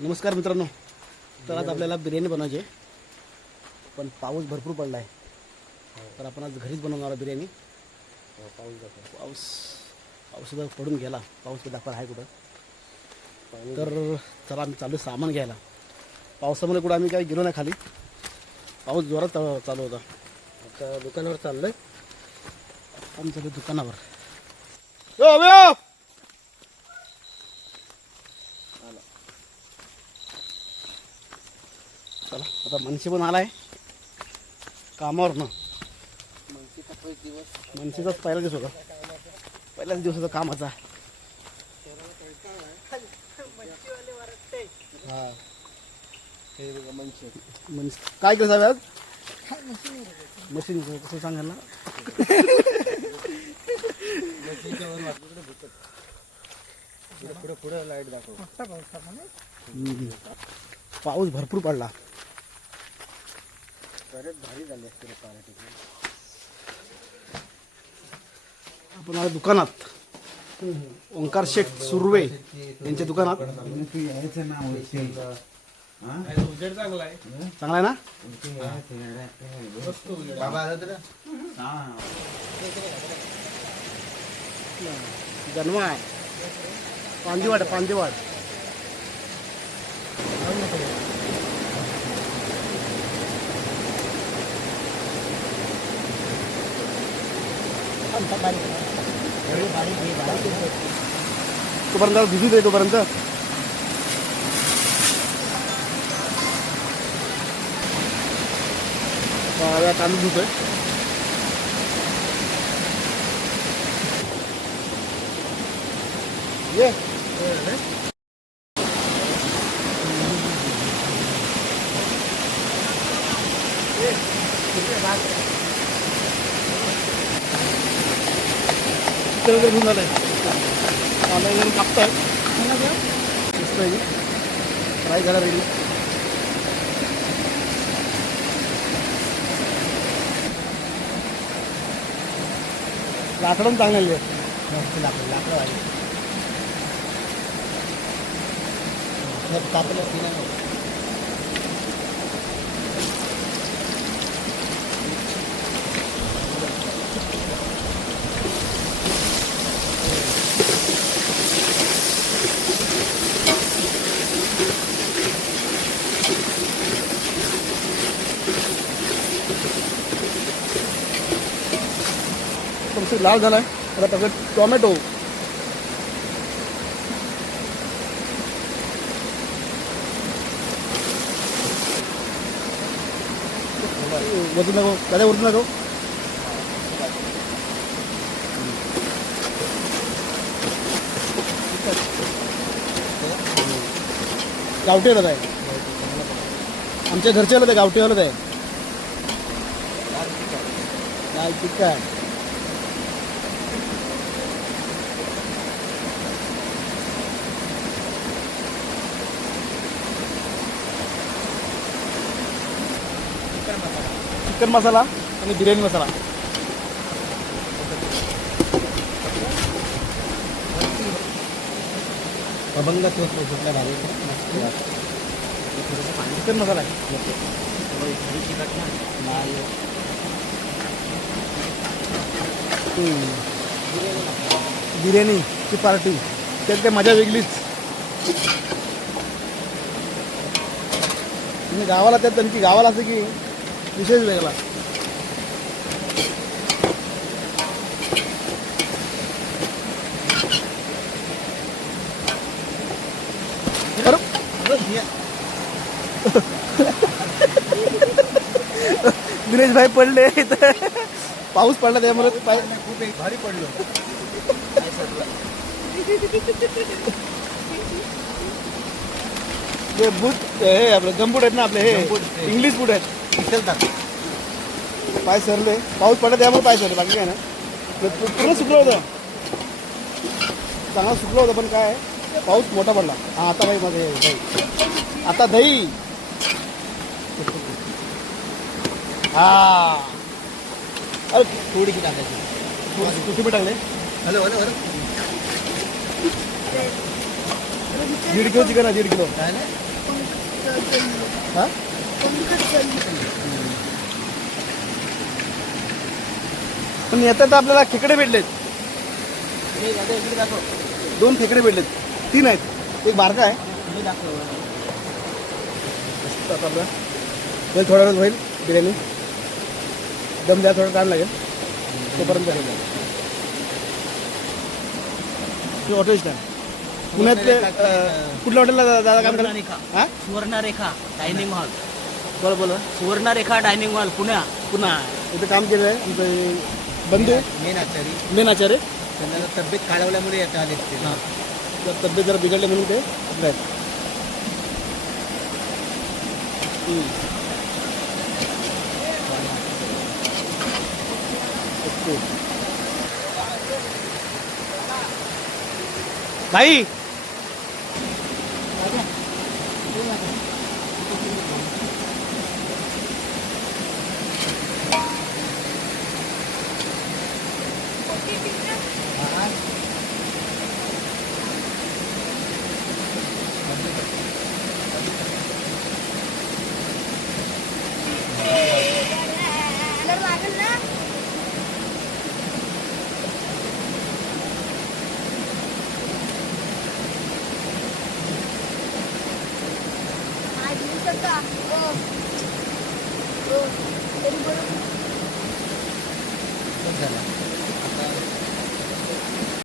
नमस्कार मित्रांनो. तर आज आपल्याला बिर्याणी बनवायची आहे. पण पाऊस भरपूर पडला आहे तर आपण आज घरीच बनवणार बिर्याणी. पाऊस पाऊस पाऊस सुद्धा पडून गेला. पाऊस दाखवा आहे कुठं. तर चला आम्ही चालू आहे सामान घ्यायला. पावसामुळे कुठं आम्ही काही गेलो नाही खाली. पाऊस जोरात चालू होता. आता दुकानावर चाललंय. आम्ही चालू दुकानावर. चला आता मनशी पण आलाय. कामावर ना. मनशीचाच पहिला दिवस होता. पहिलाच दिवस होता कामाचा. हा. हे काय केलं साहेब आज? मशीन कसं सांगाल ना? पुढे पुढे पुढे लाइट दाखव. पाऊस भरपूर पडला. बरेच भारी झाले असते रे आपण आलो दुकानात ओंकार शेठ सुर्वे यांच्या दुकानात. चांगला आहे ना? जन्म आहे. पांदिवाड पांदिवाड तोपर्यंत भिजू दे तोपर्यंत तांदूळ धुतोय ये। चिकन वगैरे घेऊन झालंय कांदा वगैरे कापताय मस्त आहे फ्राय झाला रेडी लाकडं चांगले लाकडं लाकडं आहे व्यवस्थित लाल झाला आहे आता त्याच्यात टोमॅटो. वरतून नको दादा वरतून नको गावठी हळद आहे. आमच्या घरचे हळद आहे गावठी हळद आहे. लाल तिखट. चिकन मसाला. आणि बिर्याणी मसाला. भारी चिकन मसाला. बिर्याणीची पार्टी. त्यात काय मजा वेगळीच. गावाला त्यात त्यांची गावाला असं की विशेष वेगळा. दिनेश भाई पडले इथं. पाऊस पडला त्यामुळे खूप एक भारी पडलो. ते बूट हे आपलं गमबूट आहेत ना आपले हे हे. इंग्लिश बूट आहेत. उचलतात पाय सरले. पाऊस पडला त्यामुळे पाय सरले. बाकी काय ना? पूर्ण सुकलं होतं. चांगला सुकलं होतं पण काय पाऊस मोठा पडला. हा आता बाई मध्ये दही आता दही. हा. अरे थोडी की टाकायची? कुठे बी टाकले. Hello hello hello. दीड किलो चिकन आहे दीड किलो. काय नाही? हा? पण येतात तर आपल्याला खेकडे भेटलेत. दोन खेकडे भेटलेत. तीन आहेत. एक बारका आहे. होईल थोडा वेळ होईल बिर्याणी. दम द्या थोडा टाइम लागेल. तोपर्यंत हे हॉटेल पुण्यातले कुठल्या हॉटेलला दादा काम करा सुवर्णरेखा. हा? Suvarnarekha dining hall. बोला बोला. सुवर्णरेखा डायनिंग हॉल पुण्या पुन्हा. इथं काम केलं आहे आमचं हे बंधू. मेन आचारी. मेन आचार्य. त्यांना तब्येत काढवल्यामुळे येता आले असते हां. तर तब्येत जरा बिघडली म्हणून ते. आपलं आहेत हम्म. ओके भाई.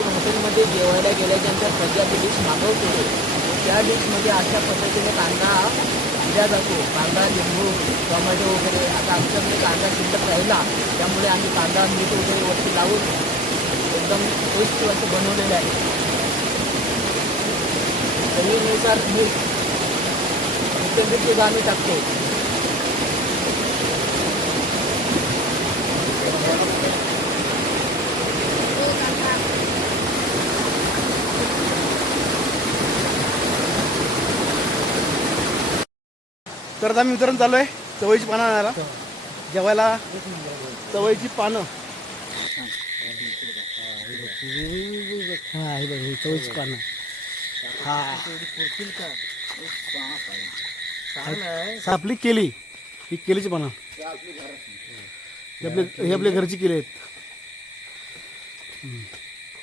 हॉटेलमध्ये जेवायला गेल्याच्यानंतर सगळ्या डिश मागवतो. त्या डिशमध्ये अशा पद्धतीने कांदा दिला जातो. कांदा लिंबू टोमॅटो वगैरे. आता आमच्याकडे कांदा शिल्लक राहिला. त्यामुळे आम्ही कांदा मीठ वगैरे वरती लावून एकदम टेस्टी असं बनवलेलं आहे. चवीनुसार मीठ कोथिंबीर सुद्धा आम्ही टाकतो तर आम्ही वितरण चालू आहे चवळीची पानं आणायला. जेवायला चवळीची पानं. हा हे ही चवळीची पानं. हा. आपली केली. ही केलीची हे आपले हे आपल्या घरची केली आहेत.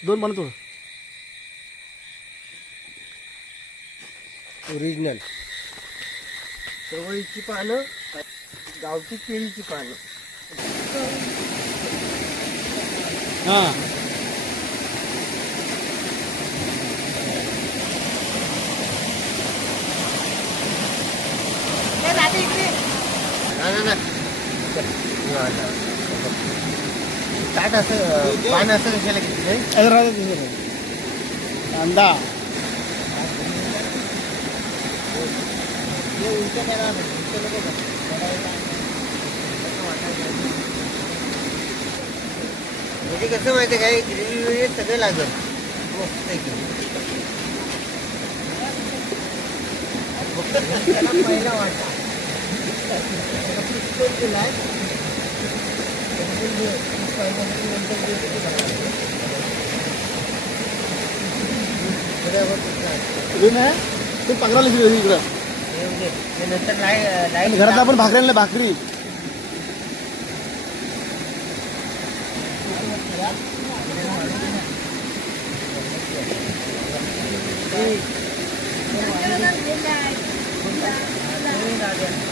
दोन पानं थोडं. ओरिजिनल चवळीची पानं गावठी केळीची पानं. हां. नाही. नाही ताट असं पान असं कशाला. कांदा. म्हणजे कसं माहिती काय? ग्रेव्ही वगैरे सगळं लागत मस्त. फक्त त्याला पहिला वाटा. ते पिस्तूल दिलाय. इकडं दे. पहिला नंतर दे ते तुला. बरोबर भाकरी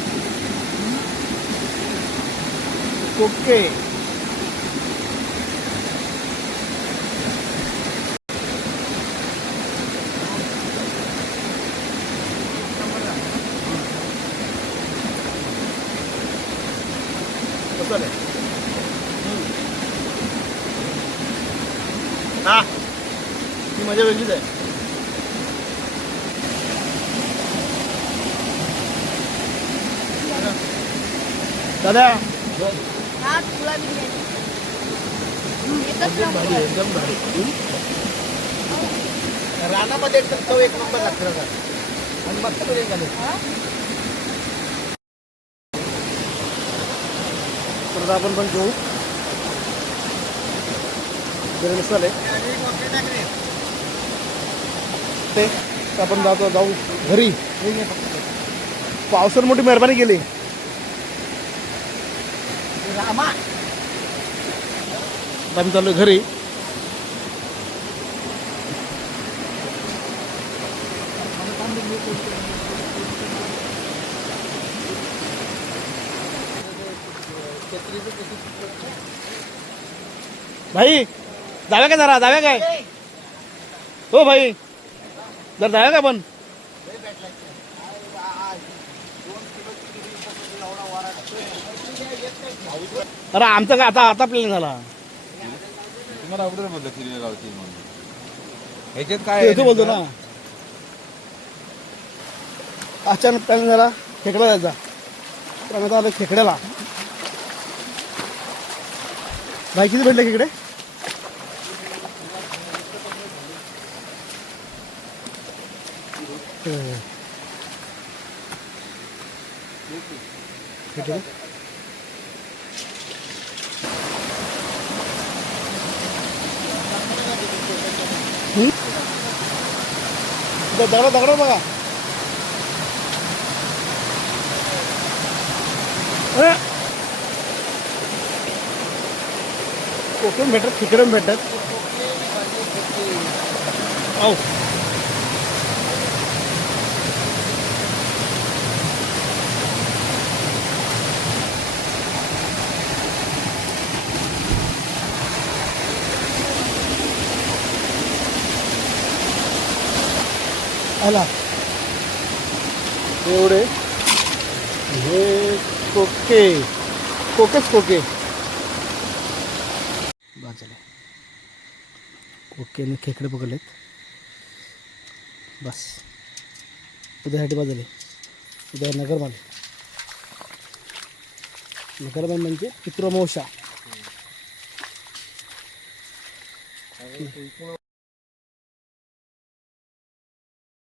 हम्म? बिर्याणी ओके कसं आहे हा ती मजा वेगळीच आहे दादा हा तुला बिर्याणी. एकच एकदम भारी आहे, नंबर. एकदम भारी. रानामध्ये तो एक नंबर लागतो. आणि मस्त बिर्याणी झाली. हा? तर आता आपण पण घेऊ बिर्याणी चालेल ते आपण जातो जाऊ घरी. पावसानं मोठी मेहरबानी केली. आम्ही चाललो घरी. भाई जाव्या काय जरा? जाव्या काय? हो भाई जरा जाव्या काय पण? अरे आमचं काय आता आता प्लॅन झाला. तुम्हाला अगोदर बोलतो हिरव्या गावची म्हणून. ह्याच्यात काय बोलतो ना. अचानक प्लॅन झाला खेकडा जायचा तर आम्ही आता आलो खेकड्याला. भाई किती भेटले खेकडे. खेकडे? दगड दगड बघा. कोकण भेटत खेकडे भेटत. औ आला एवढे? हे कोके. कोकेच कोके. बाजूला. कोके आणि खेकडे पकडलेत. बस. उद्यासाठी बाजूले. उद्या नगरमाल नगरमाल म्हणजे पितृमोशा